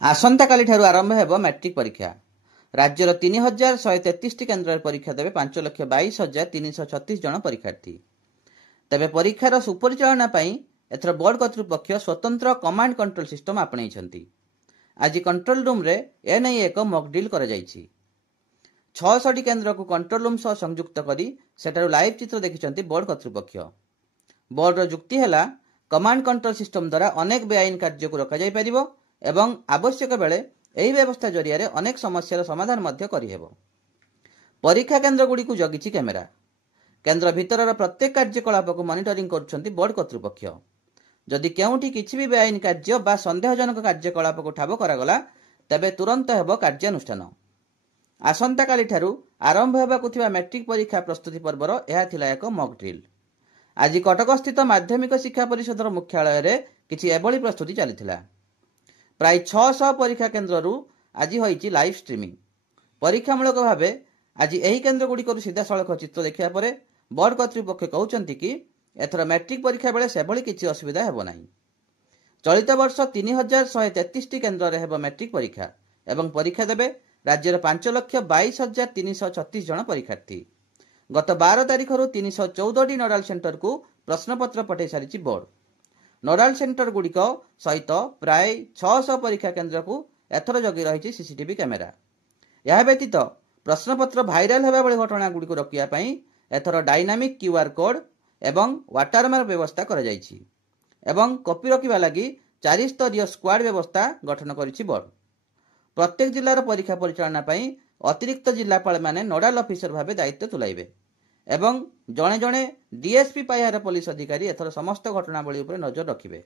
ଆସନ୍ତାକାଲିଠାରୁ ଆରମ୍ଭ ହେବ ମାଟ୍ରିକ ପରୀକ୍ଷା। ରାଜ୍ୟର 3133ଟି କେନ୍ଦ୍ରରେ ପରୀକ୍ଷା ଦେବେ 5,22,336 ଜଣ ପରୀକ୍ଷାର୍ଥୀ। ତେବେ ପରୀକ୍ଷାର ସୁପରିଚାଳନା ପାଇଁ ଏଥର ବୋର୍ଡ କର୍ତ୍ତୃପକ୍ଷ ସ୍ୱତନ୍ତ୍ର କମାଣ୍ଡ କଣ୍ଟ୍ରୋଲ ସିଷ୍ଟମ ଆପଣେଇଛନ୍ତି। ଆଜି କଣ୍ଟ୍ରୋଲ ରୁମ୍ରେ ଏନେଇ ଏକ ମକ୍ ଡ୍ରିଲ୍ କରାଯାଇଛି। 600ଟି କେନ୍ଦ୍ରକୁ କଣ୍ଟ୍ରୋଲ ରୁମ୍ ସହ ସଂଯୁକ୍ତ କରି ସେଠାରୁ ଲାଇଭ୍ ଚିତ୍ର ଦେଖିଛନ୍ତି ବୋର୍ଡ କର୍ତ୍ତୃପକ୍ଷ। ବୋର୍ଡର ଯୁକ୍ତି ହେଲା, କମାଣ୍ଡ କଣ୍ଟ୍ରୋଲ ସିଷ୍ଟମ ଦ୍ୱାରା ଅନେକ ବେଆଇନ କାର୍ଯ୍ୟକୁ ରୋକାଯାଇପାରିବ ଏବଂ ଆବଶ୍ୟକ ବେଳେ ଏହି ବ୍ୟବସ୍ଥା ଜରିଆରେ ଅନେକ ସମସ୍ୟାର ସମାଧାନ ମଧ୍ୟ କରିହେବ। ପରୀକ୍ଷା କେନ୍ଦ୍ରଗୁଡ଼ିକୁ ଜଗିଛି କ୍ୟାମେରା। କେନ୍ଦ୍ର ଭିତରର ପ୍ରତ୍ୟେକ କାର୍ଯ୍ୟକଳାପକୁ ମନିଟରିଂ କରୁଛନ୍ତି ବୋର୍ଡ କର୍ତ୍ତୃପକ୍ଷ। ଯଦି କେଉଁଠି କିଛି ବି ବେଆଇନ କାର୍ଯ୍ୟ ବା ସନ୍ଦେହଜନକ କାର୍ଯ୍ୟକଳାପକୁ ଠାବ କରାଗଲା ତେବେ ତୁରନ୍ତ ହେବ କାର୍ଯ୍ୟାନୁଷ୍ଠାନ। ଆସନ୍ତାକାଲିଠାରୁ ଆରମ୍ଭ ହେବାକୁ ଥିବା ମାଟ୍ରିକ ପରୀକ୍ଷା ପ୍ରସ୍ତୁତି ପର୍ବର ଏହା ଥିଲା ଏକ ମକ୍ ଡ୍ରିଲ୍। ଆଜି କଟକସ୍ଥିତ ମାଧ୍ୟମିକ ଶିକ୍ଷା ପରିଷଦର ମୁଖ୍ୟାଳୟରେ କିଛି ଏଭଳି ପ୍ରସ୍ତୁତି ଚାଲିଥିଲା। ପ୍ରାୟ 600 ପରୀକ୍ଷା କେନ୍ଦ୍ରରୁ ଆଜି ହୋଇଛି ଲାଇଭ୍ ଷ୍ଟ୍ରିମିଂ। ପରୀକ୍ଷାମୂଳକ ଭାବେ ଆଜି ଏହି କେନ୍ଦ୍ରଗୁଡ଼ିକରୁ ସିଧାସଳଖ ଚିତ୍ର ଦେଖିବା ପରେ ବୋର୍ଡ କର୍ତ୍ତୃପକ୍ଷ କହୁଛନ୍ତି କି ଏଥର ମାଟ୍ରିକ ପରୀକ୍ଷା ବେଳେ ସେଭଳି କିଛି ଅସୁବିଧା ହେବ ନାହିଁ। ଚଳିତ ବର୍ଷ 3133ଟି କେନ୍ଦ୍ରରେ ହେବ ମାଟ୍ରିକ ପରୀକ୍ଷା ଏବଂ ପରୀକ୍ଷା ଦେବେ ରାଜ୍ୟର 5,22,336 ଜଣ ପରୀକ୍ଷାର୍ଥୀ। ଗତ 12 ତାରିଖରୁ 314ଟି ନୋଡାଲ ସେଣ୍ଟରକୁ ପ୍ରଶ୍ନପତ୍ର ପଠାଇ ସାରିଛି ବୋର୍ଡ। ନୋଡାଲ ସେଣ୍ଟରଗୁଡ଼ିକ ସହିତ ପ୍ରାୟ 600 ପରୀକ୍ଷା କେନ୍ଦ୍ରକୁ ଏଥର ଜଗି ରହିଛି ସିସିଟିଭି କ୍ୟାମେରା। ଏହା ବ୍ୟତୀତ ପ୍ରଶ୍ନପତ୍ର ଭାଇରାଲ ହେବା ଭଳି ଘଟଣାଗୁଡ଼ିକୁ ରୋକିବା ପାଇଁ ଏଥର ଡାଇନାମିକ୍ QR କୋଡ୍ ଏବଂ ୱାଟରମାର୍କ ବ୍ୟବସ୍ଥା କରାଯାଇଛି ଏବଂ କପି ରଖିବା ଲାଗି 4 ସ୍ତରୀୟ ସ୍କ୍ୱାଡ୍ ବ୍ୟବସ୍ଥା ଗଠନ କରିଛି ବୋର୍ଡ। ପ୍ରତ୍ୟେକ ଜିଲ୍ଲାର ପରୀକ୍ଷା ପରିଚାଳନା ପାଇଁ ଅତିରିକ୍ତ ଜିଲ୍ଲାପାଳମାନେ ନୋଡାଲ ଅଫିସର ଭାବେ ଦାୟିତ୍ୱ ତୁଲାଇବେ ଏବଂ ଜଣେ ଜଣେ DSP ପାହ୍ୟାର ପୋଲିସ ଅଧିକାରୀ ଏଥର ସମସ୍ତ ଘଟଣାବଳୀ ଉପରେ ନଜର ରଖିବେ।